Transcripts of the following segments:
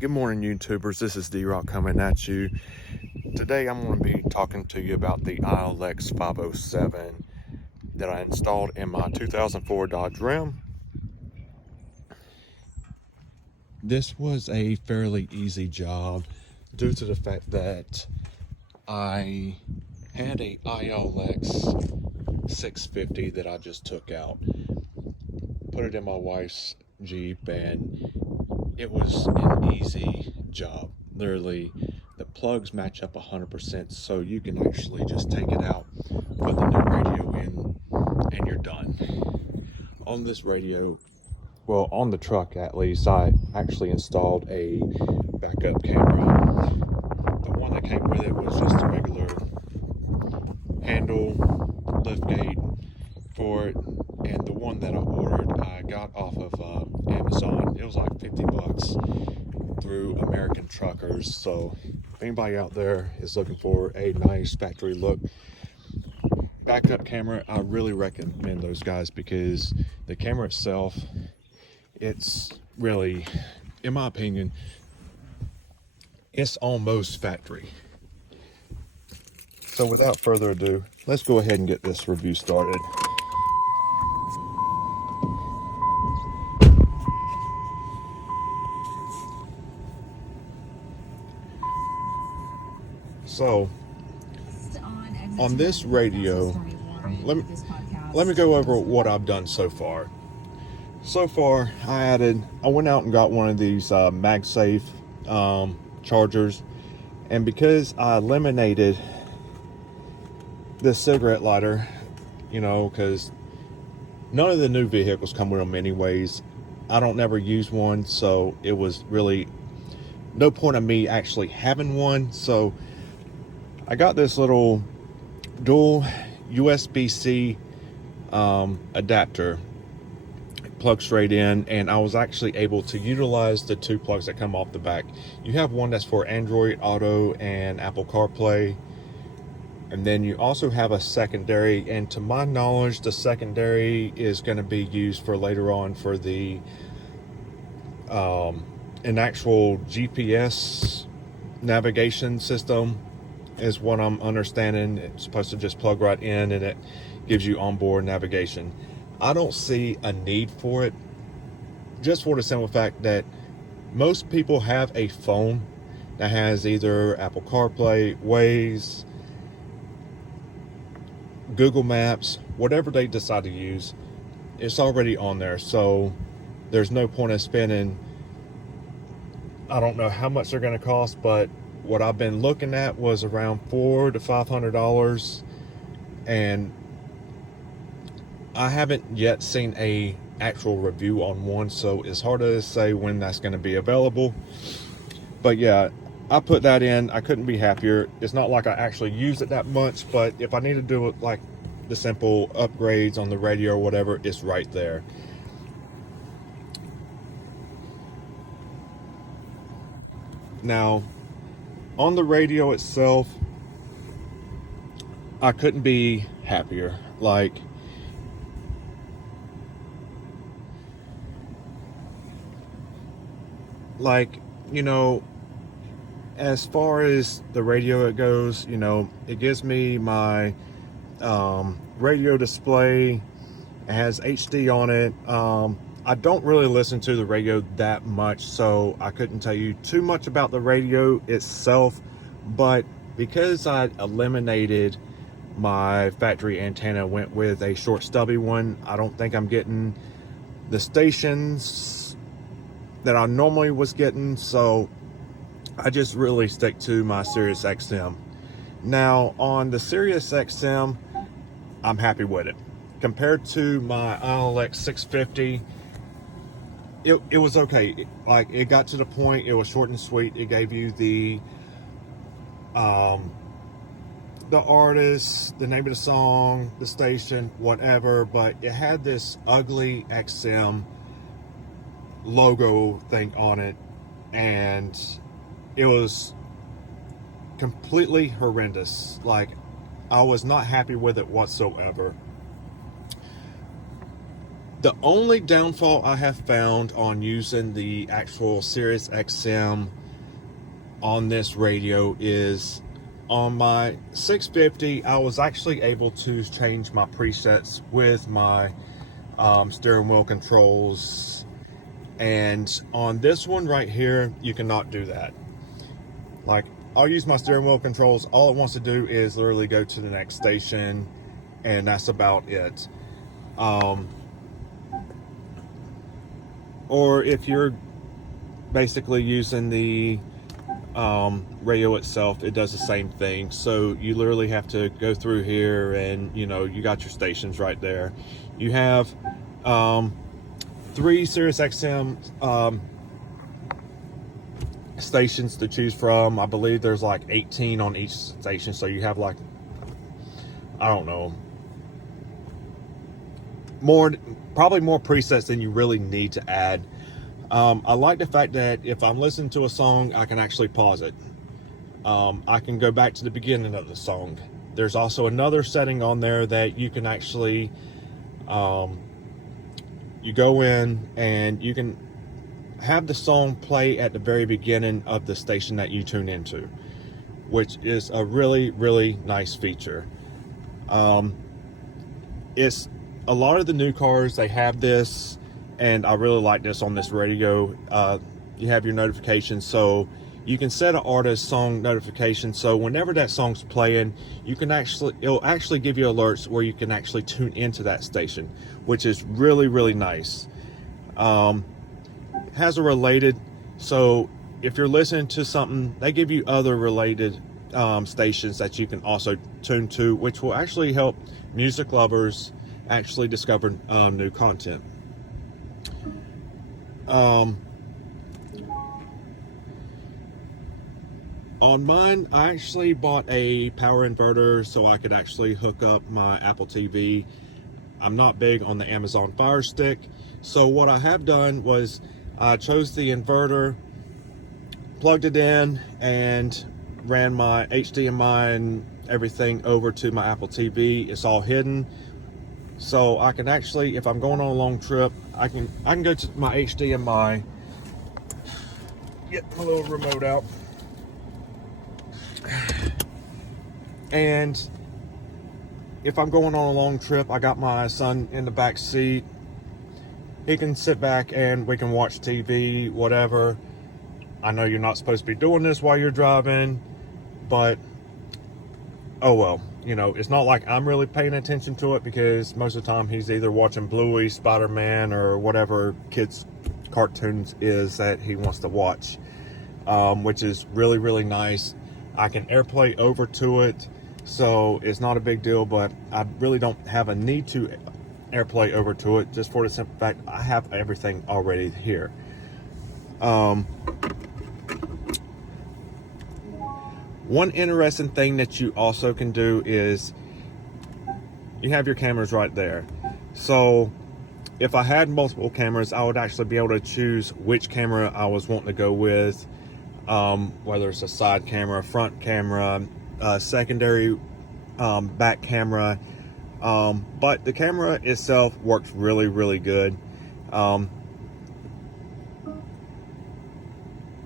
Good morning, YouTubers. This is D-Rock coming at you. Today I'm going to be talking to you about the ILX-507 that I installed in my 2004 Dodge Ram. This was a fairly easy job due to the fact that I had a ILX-650 that I just took out, put it in my wife's Jeep, and it was an easy job. Literally, the plugs match up 100%, so you can actually just take it out, put the new radio in, and you're done. On this radio, well, on the truck at least, I actually installed a backup camera. The one that came with it was just a regular handle lift gate for it, and the one that I ordered I got off of Amazon. It was like 50 bucks through American Truckers. So if anybody out there is looking for a nice factory look backup camera, I really recommend those guys, because the camera itself, it's really, in my opinion, it's almost factory. So without further ado, let's go ahead and get this review started. So on this radio, let me go over what I've done so far. So far, I went out and got one of these MagSafe chargers, and because I eliminated this cigarette lighter, you know, because none of the new vehicles come with them anyways. I don't never use one, so it was really no point of me actually having one. So I got this little dual USB-C adapter, plug straight in, and I was actually able to utilize the two plugs that come off the back. You have one that's for Android Auto and Apple CarPlay, and then you also have a secondary, and to my knowledge the secondary is going to be used for later on for the an actual GPS navigation system is what I'm understanding. It's supposed to just plug right in and it gives you onboard navigation. I don't see a need for it, just for the simple fact that most people have a phone that has either Apple CarPlay, Waze, Google Maps, whatever they decide to use, it's already on there. So there's no point in spending, I don't know how much they're going to cost, but what I've been looking at was around $400 to $500, and I haven't yet seen a actual review on one, so it's hard to say when that's going to be available. But yeah, I put that in. I couldn't be happier. It's not like I actually use it that much, but if I need to do it like the simple upgrades on the radio or whatever, it's right there. Now, on the radio itself, I couldn't be happier. Like, you know, as far as the radio it goes, you know, it gives me my radio display. It has HD on it. I don't really listen to the radio that much, so I couldn't tell you too much about the radio itself, but because I eliminated my factory antenna, went with a short stubby one, I don't think I'm getting the stations that I normally was getting, so I just really stick to my Sirius XM. Now on the Sirius XM, I'm happy with it. Compared to my ILX 650, it was okay. Like, it got to the point, it was short and sweet. It gave you the artist, the name of the song, the station, whatever, but it had this ugly XM logo thing on it, and it was completely horrendous. Like, I was not happy with it whatsoever. The only downfall I have found on using the actual Sirius XM on this radio is on my 650, I was actually able to change my presets with my steering wheel controls. And on this one right here, you cannot do that. Like, I'll use my steering wheel controls. All it wants to do is literally go to the next station, and that's about it. Or if you're basically using the radio itself, it does the same thing. So you literally have to go through here, and you got your stations right there. You have 3 Sirius XM stations to choose from. I believe there's like 18 on each station, so you have like, I don't know, probably more presets than you really need to add. I like the fact that if I'm listening to a song, I can actually pause it. I can go back to the beginning of the song. There's also another setting on there that you can actually you go in and you can have the song play at the very beginning of the station that you tune into, which is a really, really nice feature. It's a lot of the new cars, they have this, and I really like this on this radio. You have your notifications, so you can set an artist song notification, so whenever that song's playing, it'll actually give you alerts where you can actually tune into that station, which is really, really nice. Has a related, so if you're listening to something, they give you other related stations that you can also tune to, which will actually help music lovers actually discover new content. On mine, I actually bought a power inverter so I could actually hook up my Apple TV. I'm not big on the Amazon Fire Stick, so what I have done was I chose the inverter, plugged it in, and ran my HDMI and everything over to my Apple TV. It's all hidden, so I can actually, if I'm going on a long trip, I can go to my HDMI, get my little remote out, and if I'm going on a long trip, I got my son in the back seat. He can sit back and we can watch TV, whatever. I know you're not supposed to be doing this while you're driving, but oh well. It's not like I'm really paying attention to it, because most of the time he's either watching Bluey, Spider-Man, or whatever kids cartoons is that he wants to watch, which is really, really nice. I can AirPlay over to it, so it's not a big deal, but I really don't have a need to AirPlay over to it, just for the simple fact I have everything already here. One interesting thing that you also can do is you have your cameras right there. So if I had multiple cameras, I would actually be able to choose which camera I was wanting to go with, whether it's a side camera, front camera, secondary back camera. But the camera itself works really, really good.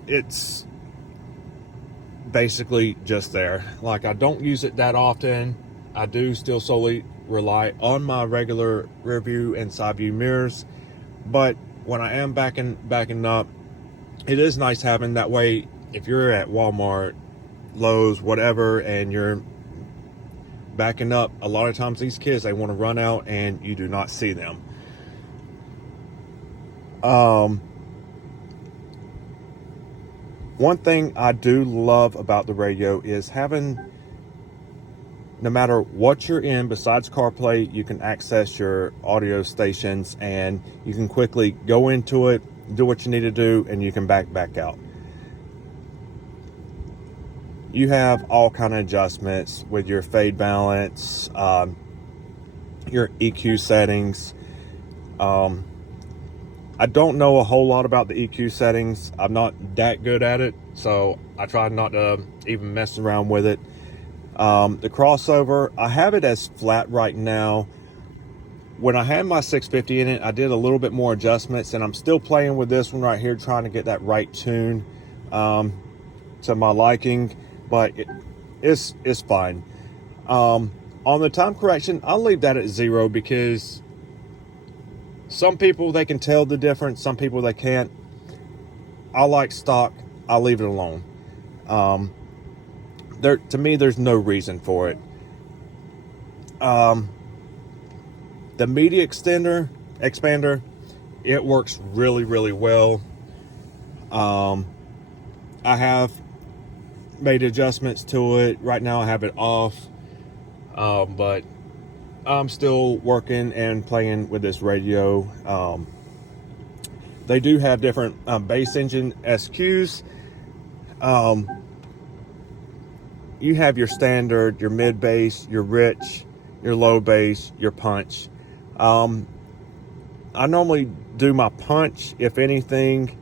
It's basically just there. Like, I don't use it that often. I do still solely rely on my regular rear view and side view mirrors, but when I am backing up, it is nice having that way. If you're at Walmart, Lowe's, whatever, and you're backing up, a lot of times these kids, they want to run out and you do not see them. One thing I do love about the radio is having, no matter what you're in, besides CarPlay, you can access your audio stations and you can quickly go into it, do what you need to do, and you can back out. You have all kind of adjustments with your fade balance, your EQ settings. I don't know a whole lot about the EQ settings. I'm not that good at it, so I try not to even mess around with it. The crossover, I have it as flat right now. When I had my 650 in it, I did a little bit more adjustments, and I'm still playing with this one right here, trying to get that right tune to my liking, but it's fine. On the time correction, I'll leave that at 0 because some people, they can tell the difference, some people they can't. I like stock, I'll leave it alone. To me, there's no reason for it. The media expander, it works really, really well. I have made adjustments to it. Right now I have it off, but I'm still working and playing with this radio. They do have different bass engine SQs. You have your standard, your mid bass, your rich, your low bass, your punch. I normally do my punch, if anything,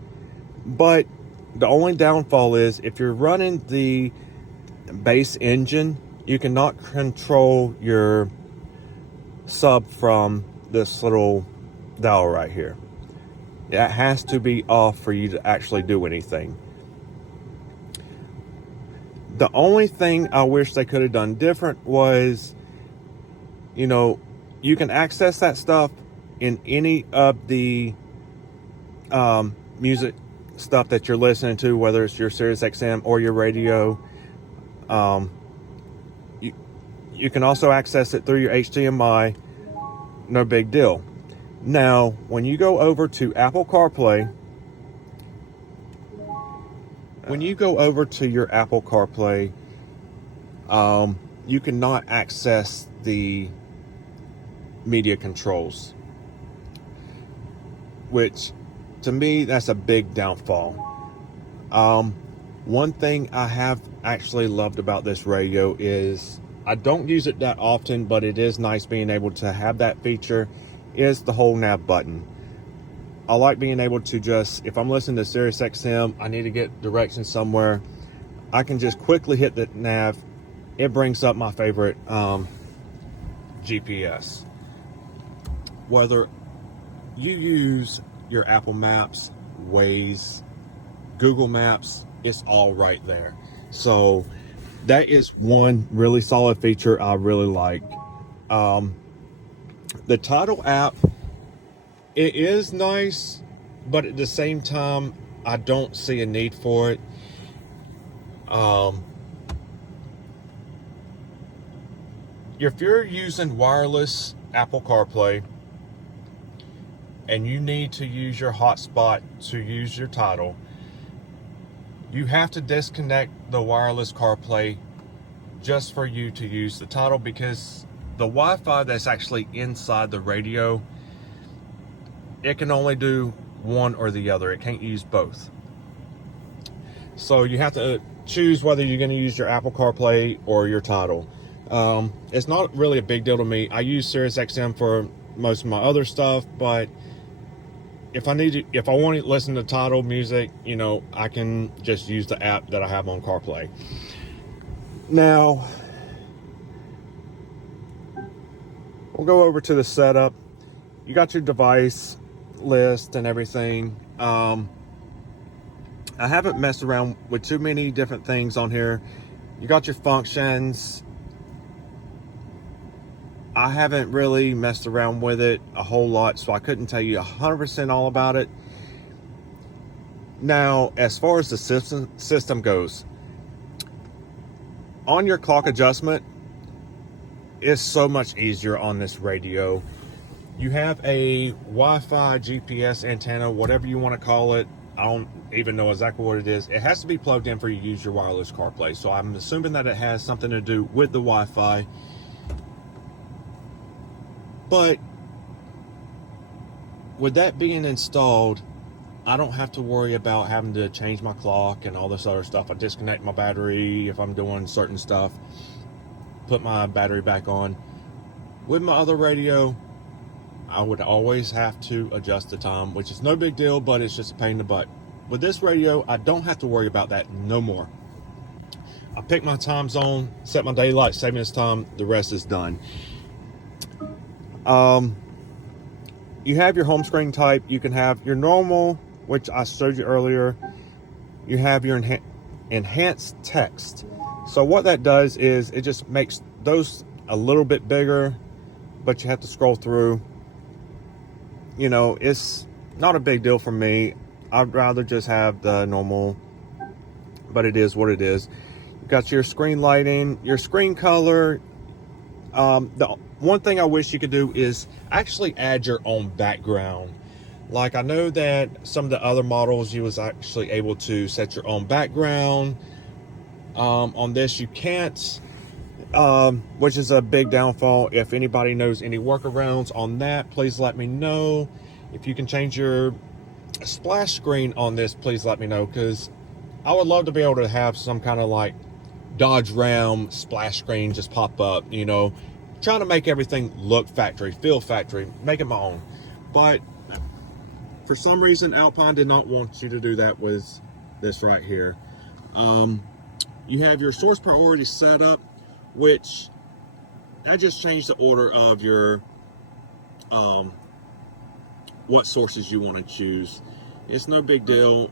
but the only downfall is if you're running the bass engine, you cannot control your sub from this little dial right here. It has to be off for you to actually do anything. The only thing I wish they could have done different was, you can access that stuff in any of the music stuff that you're listening to, whether it's your Sirius XM or your radio. You can also access it through your HDMI. No big deal. Now, when you go over to Apple CarPlay, you cannot access the media controls, which to me, that's a big downfall. One thing I have actually loved about this radio is, I don't use it that often, but it is nice being able to have that feature, is the whole nav button. I like being able to just, if I'm listening to Sirius XM, I need to get directions somewhere, I can just quickly hit the nav. It brings up my favorite GPS. Whether you use your Apple Maps, Waze, Google Maps, it's all right there. So that is one really solid feature I really like. The Tidal app, it is nice, but at the same time, I don't see a need for it. If you're using wireless Apple CarPlay and you need to use your hotspot to use your Tidal, you have to disconnect the wireless CarPlay just for you to use the Tidal, because the Wi-Fi that's actually inside the radio, it can only do one or the other. It can't use both. So you have to choose whether you're going to use your Apple CarPlay or your Tidal. It's not really a big deal to me. I use Sirius XM for most of my other stuff, but if I want to listen to Tidal music, I can just use the app that I have on CarPlay. Now, we'll go over to the setup. You got your device list and everything. I haven't messed around with too many different things on here. You got your functions. I haven't really messed around with it a whole lot, so I couldn't tell you 100% all about it. Now, as far as the system goes, on your clock adjustment, it's so much easier on this radio. You have a Wi-Fi GPS antenna, whatever you want to call it. I don't even know exactly what it is. It has to be plugged in for you to use your wireless CarPlay, so I'm assuming that it has something to do with the Wi-Fi. But with that being installed, I don't have to worry about having to change my clock and all this other stuff. I disconnect my battery if I'm doing certain stuff, put my battery back on. With my other radio, I would always have to adjust the time, which is no big deal, but it's just a pain in the butt. With this radio, I don't have to worry about that no more. I pick my time zone, set my daylight savings time, the rest is done. you have your home screen type. You can have your normal, which I showed you earlier. You have your enhanced text. So what that does is it just makes those a little bit bigger, but you have to scroll through. You know, it's not a big deal for me. I'd rather just have the normal, but it is what it is. You've got your screen lighting, your screen color. The one thing I wish you could do is actually add your own background. Like, I know that some of the other models you was actually able to set your own background. On this you can't, which is a big downfall. If anybody knows any workarounds on that, please let me know. If you can change your splash screen on this, please let me know, because I would love to be able to have some kind of like Dodge Ram splash screen just pop up, you know, trying to make everything look factory, feel factory, make it my own. But for some reason, Alpine did not want you to do that with this right here. You have your source priority set up, which I just changed the order of your what sources you want to choose. It's no big deal,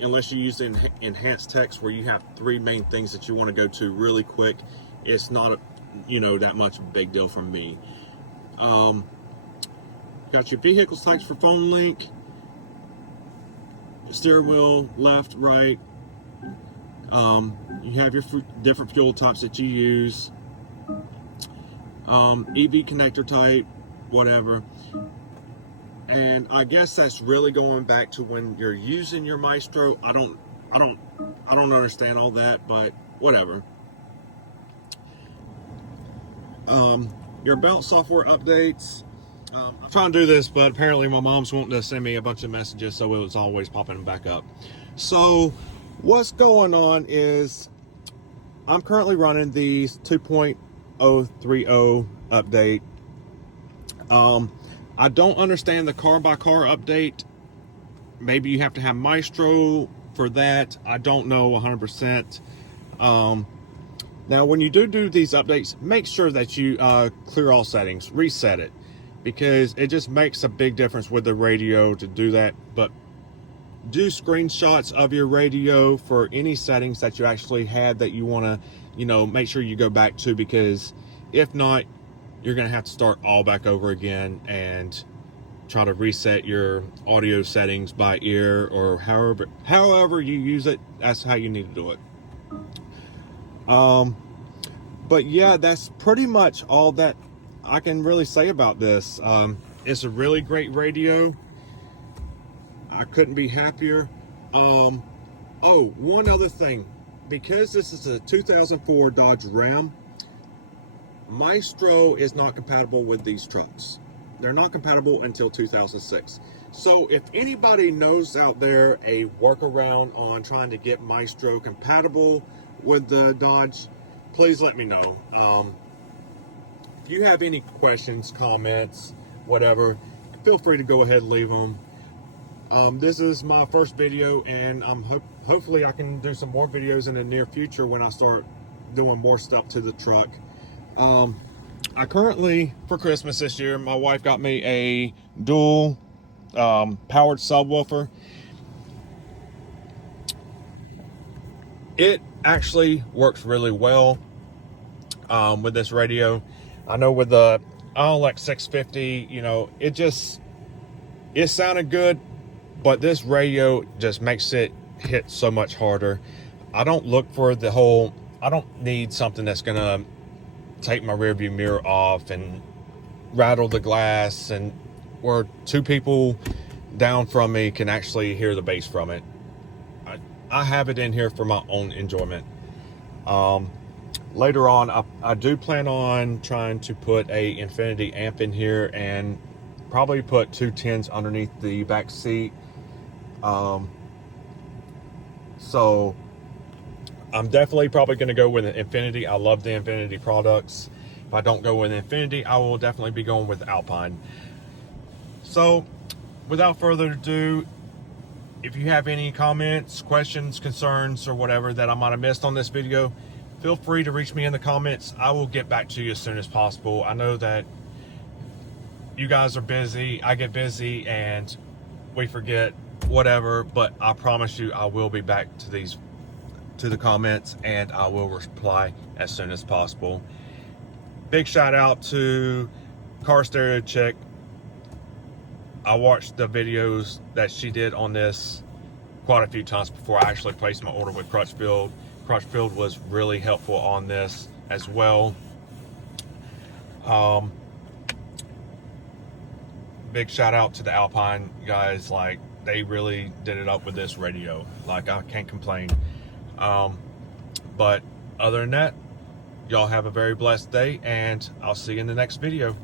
unless you use the enhanced text where you have 3 main things that you want to go to really quick. It's not, you know, that much of a big deal for me. Got your vehicles types for phone link, steering wheel, left, right. You have your different fuel types that you use, EV connector type, whatever. And I guess that's really going back to when you're using your Maestro. I don't understand all that, but whatever. Your belt software updates. I'm trying to do this, but apparently my mom's wanting to send me a bunch of messages, so it was always popping back up. So what's going on is I'm currently running the 2.030 update. I don't understand the car by car update. Maybe you have to have Maestro for that. I don't know 100%. Now, when you do these updates, make sure that you clear all settings, reset it, because it just makes a big difference with the radio to do that. But do screenshots of your radio for any settings that you actually had that you want to, you know, make sure you go back to, because if not, you're going to have to start all back over again and try to reset your audio settings by ear, or however you use it. That's how you need to do it. But yeah, that's pretty much all that I can really say about this. It's a really great radio. I couldn't be happier. Oh, one other thing, because this is a 2004 Dodge Ram, Maestro is not compatible with these trucks. They're not compatible until 2006. So if anybody knows out there a workaround on trying to get Maestro compatible with the Dodge, please let me know. If you have any questions, comments, whatever, feel free to go ahead and leave them. This is my first video, and hopefully I can do some more videos in the near future when I start doing more stuff to the truck. I currently, for Christmas this year, my wife got me a dual powered subwoofer. It actually works really well with this radio. I know with the ILX-650, you know, it sounded good, but this radio just makes it hit so much harder. I don't look for I don't need something that's gonna take my rearview mirror off and rattle the glass, and where 2 people down from me can actually hear the bass from it. I have it in here for my own enjoyment. Later on, I do plan on trying to put a infinity amp in here and probably put 2 10s underneath the back seat. So I'm definitely probably going to go with an Infinity. I love the Infinity products. If I don't go with Infinity, I will definitely be going with Alpine. So without further ado, if you have any comments, questions, concerns, or whatever that I might have missed on this video, feel free to reach me in the comments. I will get back to you as soon as possible. I know that you guys are busy, I get busy, and we forget whatever, but I promise you I will be back to the comments, and I will reply as soon as possible. Big shout out to Car Stereo Chick. I watched the videos that she did on this quite a few times before I actually placed my order with Crutchfield. Crutchfield was really helpful on this as well. Big shout out to the Alpine guys. Like, they really did it up with this radio. Like, I can't complain. But other than that, y'all have a very blessed day, and I'll see you in the next video.